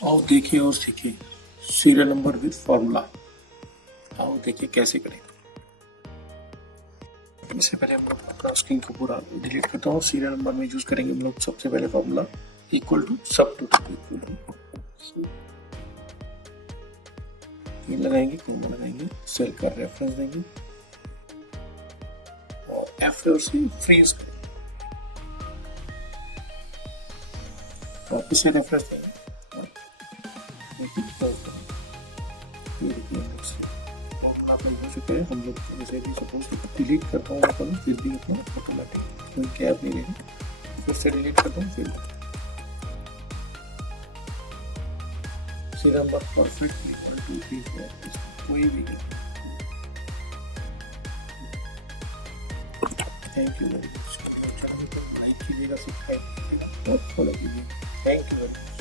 आओ देखिए और सीखिए सीरियल नंबर विद फॉर्मूला। आओ देखिए कैसे करें। इससे पहले हम लोग अपना स्क्रीन को पूरा डिलीट करता हूँ। सीरियल नंबर में यूज करेंगे हम लोग सबसे पहले फॉर्मूला इक्वल टू सब टोटल ये लगाएंगे, कॉमा लगाएंगे, सेल का रेफरेंस देंगे और F4 से फ्रीज करेंगे। वापस से रेफरेंस देंगे, हो चुका है। हम लोग जैसे भी सपोज डिलीट करता हूँ तो फिर भी अपना ऑटोमेटिक कोई गैप नहीं लेंगे, फिर से डिलीट करता हूँ, फिर सीधा नंबर परफेक्टली 1 2 3 4 कोई भी नहीं। Thank you very much. Channel को लाइक कीजिएगा, सब्सक्राइब कीजिएगा और फॉलो कीजिए। Thank you very much.